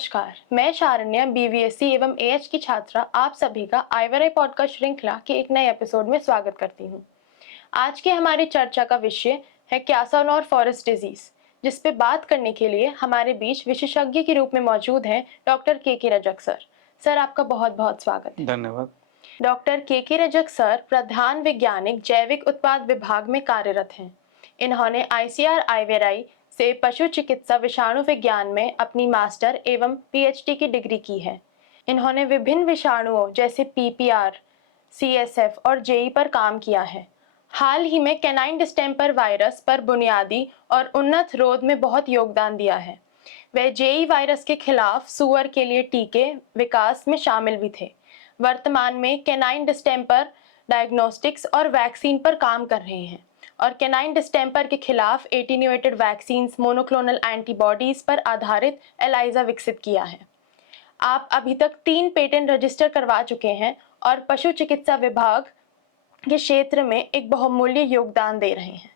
नमस्कार, मैं शारण्या बीवीएससी एवं एएच की छात्रा आप सभी का आईवरआई पॉडकास्ट श्रृंखला के एक नए एपिसोड में स्वागत करती हूँ। आज की हमारी चर्चा का विषय है क्यासानोर फॉरेस्ट डिजीज, जिस पे बात करने के लिए हमारे बीच विशेषज्ञ के रूप में मौजूद हैं डॉक्टर के रजक सर। सर, आपका बहुत बहुत स्वागत है। धन्यवाद। डॉक्टर के रजक सर प्रधान वैज्ञानिक जैविक उत्पाद विभाग में कार्यरत हैं। इन्होंने आईसीआर आईवीआरआई से पशु चिकित्सा विषाणु विज्ञान में अपनी मास्टर एवं पीएचडी की डिग्री की है। इन्होंने विभिन्न विषाणुओं जैसे पीपीआर, सीएसएफ और जेई पर काम किया है। हाल ही में कैनाइन डिस्टेम्पर वायरस पर बुनियादी और उन्नत रोध में बहुत योगदान दिया है। वे जेई वायरस के खिलाफ सुअर के लिए टीके विकास में शामिल भी थे। वर्तमान में कैनाइन डिस्टेम्पर डायग्नोस्टिक्स और वैक्सीन पर काम कर रहे हैं और कैनाइन डिस्टेम्पर के खिलाफ एटीन्यूएटेड वैक्सीन्स मोनोक्लोनल एंटीबॉडीज पर आधारित एलाइजा विकसित किया है। आप अभी तक 3 पेटेंट रजिस्टर करवा चुके हैं और पशु चिकित्सा विभाग के क्षेत्र में एक बहुमूल्य योगदान दे रहे हैं।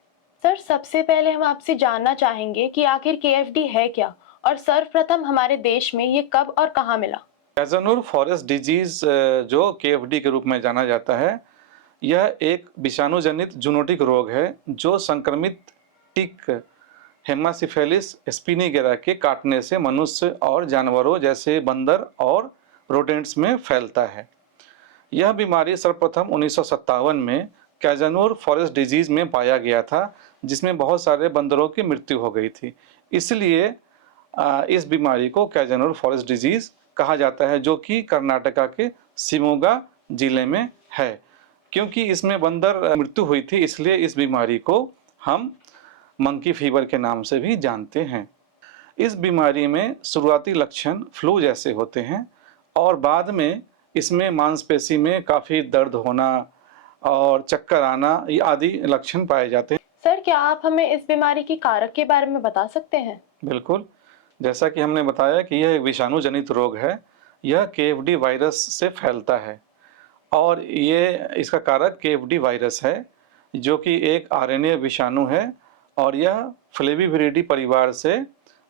सर, सबसे पहले हम आपसे जानना चाहेंगे कि आखिर केएफडी है क्या और सर्वप्रथम हमारे देश में ये कब और कहाँ मिला। क्यासानोर फॉरेस्ट डिजीज जो केएफडी के रूप में जाना जाता है, यह एक विषाणु जनित जूनोटिक रोग है जो संक्रमित टिक हेमासिफेलिस स्पिनिगेरा के काटने से मनुष्य और जानवरों जैसे बंदर और रोडेंट्स में फैलता है। यह बीमारी सर्वप्रथम 1957 में क्यासानोर फॉरेस्ट डिजीज में पाया गया था, जिसमें बहुत सारे बंदरों की मृत्यु हो गई थी। इसलिए इस बीमारी को क्यासानोर फॉरेस्ट डिजीज कहा जाता है, जो कि कर्नाटका के शिमोगा जिले में है। क्योंकि इसमें बंदर मृत्यु हुई थी, इसलिए इस बीमारी को हम मंकी फीवर के नाम से भी जानते हैं। इस बीमारी में शुरुआती लक्षण फ्लू जैसे होते हैं और बाद में इसमें मांसपेशी में काफ़ी दर्द होना और चक्कर आना आदि लक्षण पाए जाते हैं। सर, क्या आप हमें इस बीमारी की कारक के बारे में बता सकते हैं? बिल्कुल, जैसा कि हमने बताया कि यह एक विषाणु जनित रोग है। यह केएफडी वायरस से फैलता है और ये इसका कारक केएफडी वायरस है, जो कि एक आरएनए विषाणु है और यह फ्लेविविरिडी परिवार से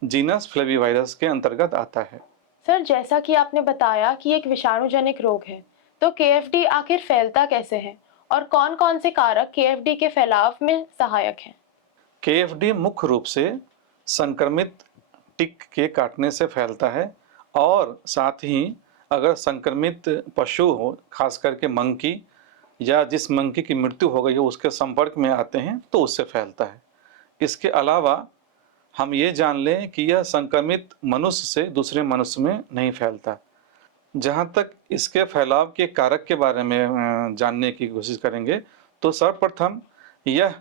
जीनस फ्लेविवायरस के अंतर्गत आता है। सर, जैसा कि आपने बताया कि एक विषाणु जनित रोग है, तो केएफडी आखिर फैलता कैसे है और कौन-कौन से कारक केएफडी के फैलाव में सहायक हैं? केएफडी मुख्य रूप से संक्रमित टिक के काटने से फैलता है और साथ ही अगर संक्रमित पशु हो, खास करके मंकी या जिस मंकी की मृत्यु हो गई हो उसके संपर्क में आते हैं तो उससे फैलता है। इसके अलावा हम ये जान लें कि यह संक्रमित मनुष्य से दूसरे मनुष्य में नहीं फैलता। जहाँ तक इसके फैलाव के कारक के बारे में जानने की कोशिश करेंगे तो सर्वप्रथम यह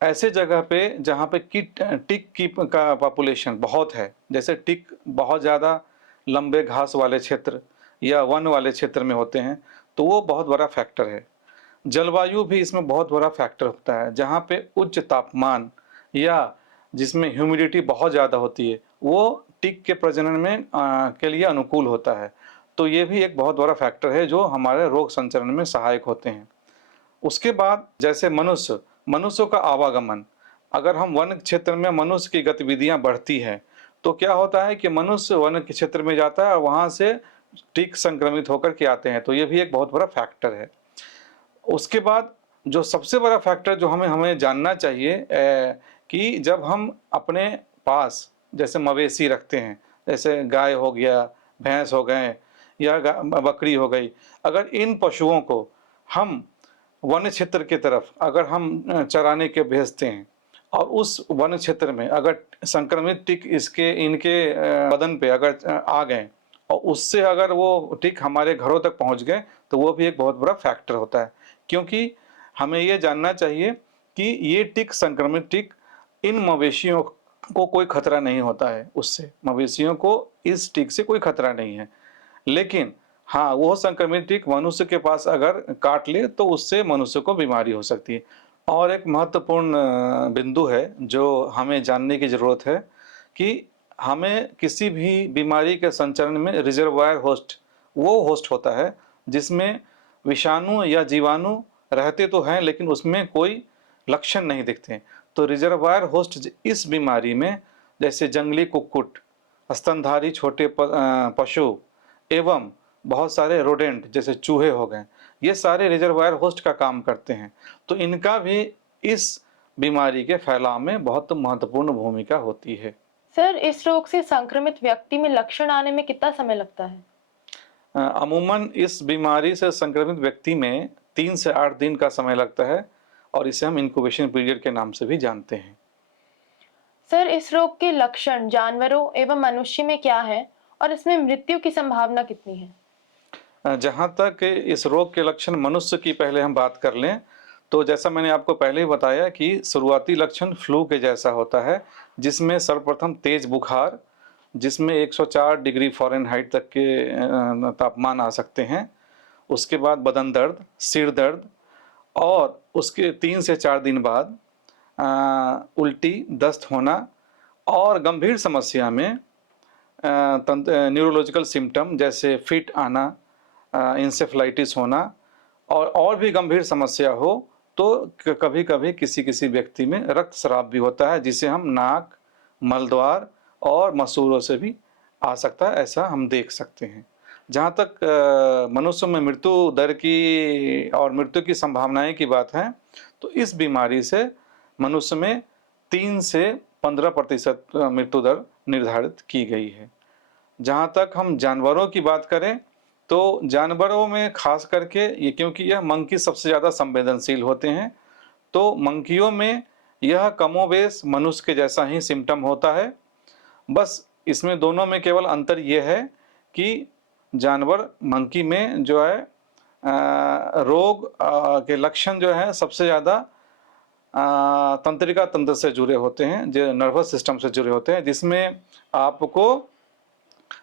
ऐसे जगह पे जहाँ पे टिक की का पॉपुलेशन बहुत है, जैसे टिक बहुत ज़्यादा लंबे घास वाले क्षेत्र या वन वाले क्षेत्र में होते हैं, तो वो बहुत बड़ा फैक्टर है। जलवायु भी इसमें बहुत बड़ा फैक्टर होता है। जहाँ पे उच्च तापमान या जिसमें ह्यूमिडिटी बहुत ज़्यादा होती है, वो टिक के प्रजनन में के लिए अनुकूल होता है। तो ये भी एक बहुत बड़ा फैक्टर है जो हमारे रोग संचरण में सहायक होते हैं। उसके बाद जैसे मनुष्यों का आवागमन, अगर हम वन क्षेत्र में मनुष्य की गतिविधियां बढ़ती हैं तो क्या होता है कि मनुष्य वन के क्षेत्र में जाता है और वहाँ से टिक संक्रमित होकर के आते हैं, तो ये भी एक बहुत बड़ा फैक्टर है। उसके बाद जो सबसे बड़ा फैक्टर जो हमें जानना चाहिए कि जब हम अपने पास जैसे मवेशी रखते हैं, जैसे गाय हो गया, भैंस हो गए या बकरी हो गई, अगर इन पशुओं को हम वन क्षेत्र की तरफ अगर हम चराने के भेजते हैं और उस वन क्षेत्र में अगर संक्रमित टिक इनके बदन पे अगर आ गए और उससे अगर वो टिक हमारे घरों तक पहुंच गए तो वो भी एक बहुत बड़ा फैक्टर होता है। क्योंकि हमें ये जानना चाहिए कि ये टिक संक्रमित टिक इन मवेशियों को कोई खतरा नहीं होता है, उससे मवेशियों को इस टिक से कोई खतरा नहीं है। लेकिन हाँ, वो संक्रमित टिक मनुष्य के पास अगर काट ले तो उससे मनुष्य को बीमारी हो सकती है। और एक महत्वपूर्ण बिंदु है जो हमें जानने की ज़रूरत है कि हमें किसी भी बीमारी के संचरण में रिजर्वायर होस्ट वो होस्ट होता है जिसमें विषाणु या जीवाणु रहते तो हैं लेकिन उसमें कोई लक्षण नहीं दिखते। तो रिजर्वायर होस्ट इस बीमारी में जैसे जंगली कुक्कुट स्तनधारी छोटे पशु एवं बहुत सारे रोडेंट जैसे चूहे हो गए, ये सारे रिजर्वायर होस्ट का काम करते हैं। तो इनका भी इस बीमारी के फैलाव में बहुत महत्वपूर्ण भूमिका होती है। सर, इस रोग से संक्रमित व्यक्ति में लक्षण आने में कितना समय लगता है? अमूमन इस बीमारी से संक्रमित व्यक्ति में 3 से 8 दिन का समय लगता है और इसे हम इंक्यूबेशन पीरियड के नाम से भी जानते हैं। सर, इस रोग के लक्षण जानवरों एवं मनुष्य में क्या है और इसमें मृत्यु की संभावना कितनी है? जहाँ तक इस रोग के लक्षण मनुष्य की पहले हम बात कर लें, तो जैसा मैंने आपको पहले ही बताया कि शुरुआती लक्षण फ्लू के जैसा होता है, जिसमें सर्वप्रथम तेज बुखार, जिसमें 104 डिग्री फ़ारेनहाइट तक के तापमान आ सकते हैं। उसके बाद बदन दर्द, सिर दर्द और उसके 3 से 4 दिन बाद उल्टी, दस्त होना और गंभीर समस्या में न्यूरोलॉजिकल सिम्पटम जैसे फिट आना, इंसेफ्लाइटिस होना और भी गंभीर समस्या हो तो कभी-कभी किसी-किसी व्यक्ति में रक्तस्राव भी होता है, जिसे हम नाक, मलद्वार और मसूड़ों से भी आ सकता है, ऐसा हम देख सकते हैं। जहाँ तक मनुष्य में मृत्यु दर की और मृत्यु की संभावनाएं की बात है, तो इस बीमारी से मनुष्य में 3 से 15% मृत्यु दर निर्धारित की गई है। जहाँ तक हम जानवरों की बात करें, तो जानवरों में खास करके ये, क्योंकि यह मंकी सबसे ज़्यादा संवेदनशील होते हैं, तो मंकियों में यह कमोबेश मनुष्य के जैसा ही सिम्पटम होता है। बस इसमें दोनों में केवल अंतर ये है कि जानवर मंकी में जो है रोग के लक्षण जो है सबसे ज़्यादा तंत्रिका तंत्र से जुड़े होते हैं, जो नर्वस सिस्टम से जुड़े होते हैं, जिसमें आपको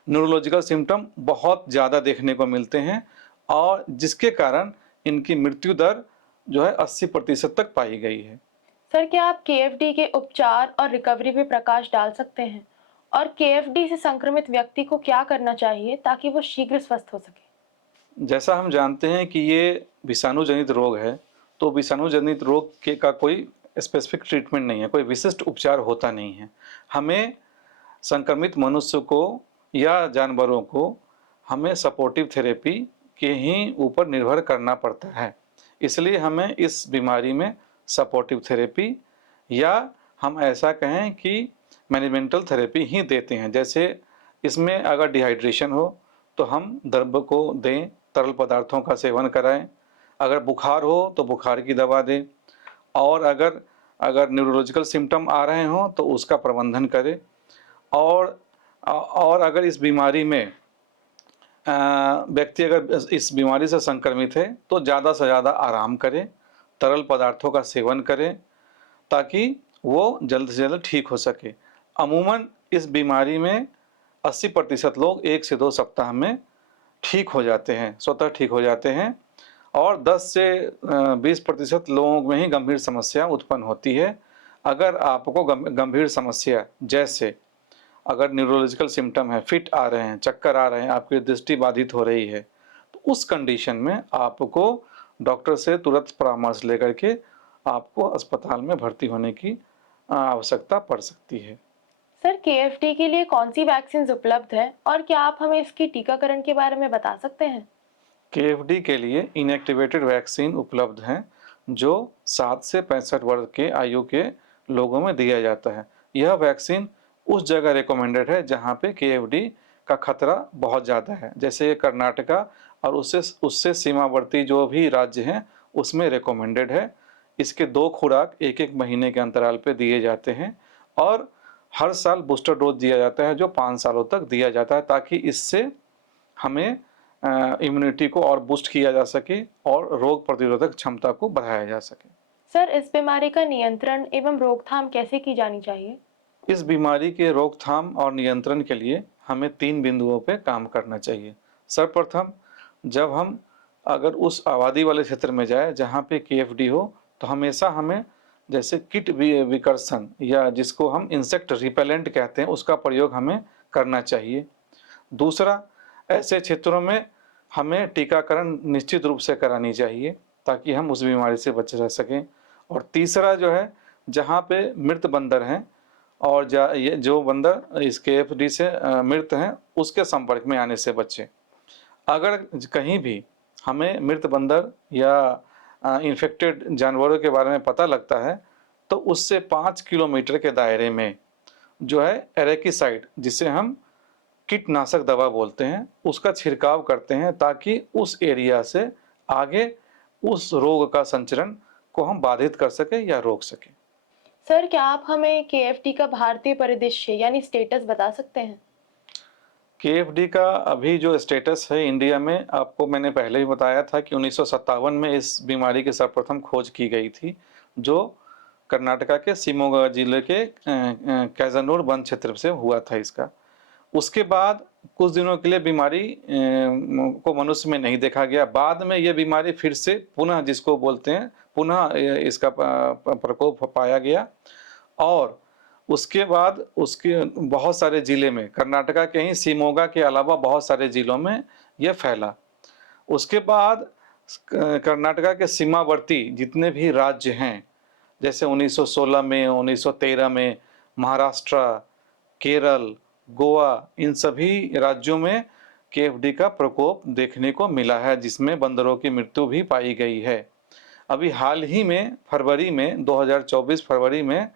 न्यूरोलॉजिकल सिम्पटम बहुत ज़्यादा देखने को मिलते हैं और जिसके कारण इनकी मृत्यु दर जो है 80% तक पाई गई है। सर, क्या आप केएफडी के उपचार और रिकवरी पे प्रकाश डाल सकते हैं? और केएफडी से संक्रमित व्यक्ति को क्या करना चाहिए ताकि वो शीघ्र स्वस्थ हो सके? जैसा हम जानते हैं कि ये विषाणु जनित रोग है, तो विषाणु जनित रोग के का कोई स्पेसिफिक ट्रीटमेंट नहीं है, कोई विशिष्ट उपचार होता नहीं है। हमें संक्रमित मनुष्य को या जानवरों को हमें सपोर्टिव थेरेपी के ही ऊपर निर्भर करना पड़ता है। इसलिए हमें इस बीमारी में सपोर्टिव थेरेपी या हम ऐसा कहें कि मैनेजमेंटल थेरेपी ही देते हैं। जैसे इसमें अगर डिहाइड्रेशन हो तो हम द्रव को दें, तरल पदार्थों का सेवन कराएं। अगर बुखार हो तो बुखार की दवा दें और अगर अगर न्यूरोलॉजिकल सिम्पटम आ रहे हों तो उसका प्रबंधन करें। और अगर इस बीमारी में व्यक्ति अगर इस बीमारी से संक्रमित है तो ज़्यादा से ज़्यादा आराम करें, तरल पदार्थों का सेवन करें ताकि वो जल्द से जल्द ठीक हो सके। अमूमन इस बीमारी में 80% लोग 1 से 2 सप्ताह में ठीक हो जाते हैं, स्वतः ठीक हो जाते हैं और 10 से 20% लोगों में ही गंभीर समस्या उत्पन्न होती है। अगर आपको गंभीर समस्या जैसे अगर न्यूरोलॉजिकल सिम्पटम है, फिट आ रहे हैं, चक्कर आ रहे हैं, आपकी दृष्टि बाधित हो रही है, तो उस कंडीशन में आपको डॉक्टर से तुरंत परामर्श लेकर के आपको अस्पताल में भर्ती होने की आवश्यकता पड़ सकती है। सर, केएफडी के लिए कौन सी वैक्सीन उपलब्ध है और क्या आप हमें इसकी टीकाकरण के बारे में बता सकते हैं? केएफडी के लिए इनएक्टिवेटेड वैक्सीन उपलब्ध हैं जो 7 से 65 वर्ष के आयु के लोगों में दिया जाता है। यह वैक्सीन उस जगह रिकमेंडेड है जहाँ पे केएफडी का खतरा बहुत ज़्यादा है, जैसे कर्नाटका और उससे उससे सीमावर्ती जो भी राज्य हैं उसमें रिकमेंडेड है। इसके 2 खुराक 1-1 महीने के अंतराल पे दिए जाते हैं और हर साल बूस्टर डोज दिया जाता है जो 5 सालों तक दिया जाता है ताकि इससे हमें इम्यूनिटी को और बूस्ट किया जा सके और रोग प्रतिरोधक क्षमता को बढ़ाया जा सके। सर, इस बीमारी का नियंत्रण एवं रोकथाम कैसे की जानी चाहिए? इस बीमारी के रोकथाम और नियंत्रण के लिए हमें 3 बिंदुओं पे काम करना चाहिए। सर्वप्रथम, जब हम अगर उस आबादी वाले क्षेत्र में जाए जहाँ पे केएफडी हो तो हमेशा हमें जैसे कीट विकर्षण या जिसको हम इंसेक्ट रिपेलेंट कहते हैं उसका प्रयोग हमें करना चाहिए। दूसरा, ऐसे क्षेत्रों में हमें टीकाकरण निश्चित रूप से करानी चाहिए ताकि हम उस बीमारी से बचे रह सकें। और तीसरा जो है, जहाँ पे मृत बंदर हैं और ये जो बंदर इस KFD से मृत हैं उसके संपर्क में आने से बचें। अगर कहीं भी हमें मृत बंदर या इन्फेक्टेड जानवरों के बारे में पता लगता है तो उससे 5 किलोमीटर के दायरे में जो है एरेकिसाइड, जिसे हम कीटनाशक दवा बोलते हैं, उसका छिड़काव करते हैं ताकि उस एरिया से आगे उस रोग का संचरण को हम बाधित कर सकें या रोक सकें। सर, क्या आप हमें KFD का भारतीय परिदृश्य यानी स्टेटस बता सकते हैं? KFD का अभी जो स्टेटस है इंडिया में, आपको मैंने पहले ही बताया था कि 1957 में इस बीमारी की सर्वप्रथम खोज की गई थी, जो कर्नाटका के शिमोगा जिले के कैजनूर वन क्षेत्र से हुआ था इसका। उसके बाद कुछ दिनों के लिए बीमारी को मनुष्य में नहीं देखा गया। बाद में यह बीमारी फिर से पुनः, जिसको बोलते हैं पुनः, इसका प्रकोप पाया गया और उसके बाद उसके बहुत सारे जिले में, कर्नाटका के ही शिमोगा के अलावा बहुत सारे जिलों में यह फैला। उसके बाद कर्नाटका के सीमावर्ती जितने भी राज्य हैं, जैसे 1916 में, 1913 में महाराष्ट्र, केरल, गोवा, इन सभी राज्यों में KFD का प्रकोप देखने को मिला है, जिसमें बंदरों की मृत्यु भी पाई गई है। अभी हाल ही में फरवरी में 2024 फरवरी में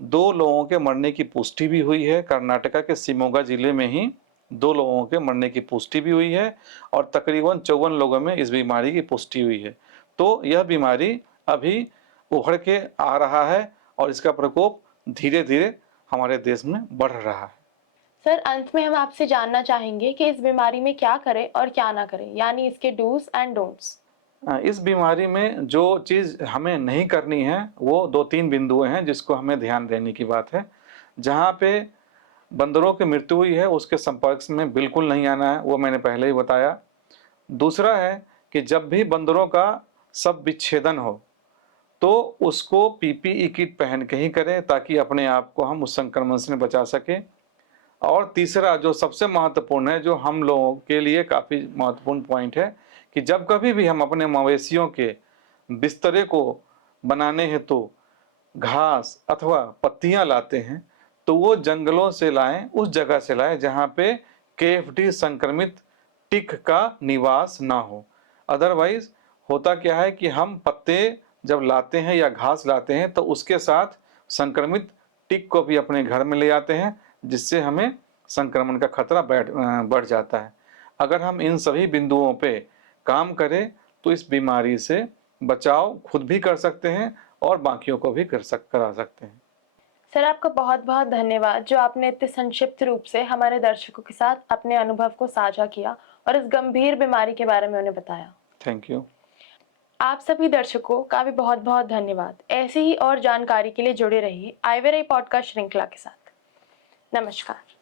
2 लोगों के मरने की पुष्टि भी हुई है। कर्नाटका के शिमोगा जिले में ही 2 लोगों के मरने की पुष्टि भी हुई है और तकरीबन 54 लोगों में इस बीमारी की पुष्टि हुई है। तो यह बीमारी अभी उभर के आ रहा है और इसका प्रकोप धीरे धीरे हमारे देश में बढ़ रहा है। सर, अंत में हम आपसे जानना चाहेंगे कि इस बीमारी में क्या करें और क्या ना करें, यानी इसके डूज एंड डोंट्स। इस बीमारी में जो चीज़ हमें नहीं करनी है वो 2-3 बिंदुएं हैं जिसको हमें ध्यान देने की बात है। जहाँ पे बंदरों की मृत्यु हुई है उसके संपर्क में बिल्कुल नहीं आना है, वो मैंने पहले ही बताया। दूसरा है कि जब भी बंदरों का सब विच्छेदन हो तो उसको PPE किट पहन के ही करें ताकि अपने आप को हम उस संक्रमण से बचा सकें। और तीसरा जो सबसे महत्वपूर्ण है, जो हम लोगों के लिए काफ़ी महत्वपूर्ण पॉइंट है, कि जब कभी भी हम अपने मवेशियों के बिस्तरे को बनाने हेतु घास अथवा पत्तियां लाते हैं तो वो जंगलों से लाएं, उस जगह से लाएं जहाँ पे KFD संक्रमित टिक का निवास ना हो। अदरवाइज होता क्या है कि हम पत्ते जब लाते हैं या घास लाते हैं तो उसके साथ संक्रमित टिक को भी अपने घर में ले आते हैं, जिससे हमें संक्रमण का खतरा बढ़ जाता है। अगर हम इन सभी बिंदुओं पे काम करें तो इस बीमारी से बचाव खुद भी कर सकते हैं और बाकियों को भी करा सकते हैं। सर, आपका बहुत बहुत धन्यवाद जो आपने इतने संक्षिप्त रूप से हमारे दर्शकों के साथ अपने अनुभव को साझा किया और इस गंभीर बीमारी के बारे में उन्हें बताया। Thank you. आप सभी दर्शकों का भी बहुत बहुत धन्यवाद। ऐसे ही और जानकारी के लिए जुड़े रहिए आइवेराई पॉडकास्ट श्रृंखला के साथ। नमस्कार।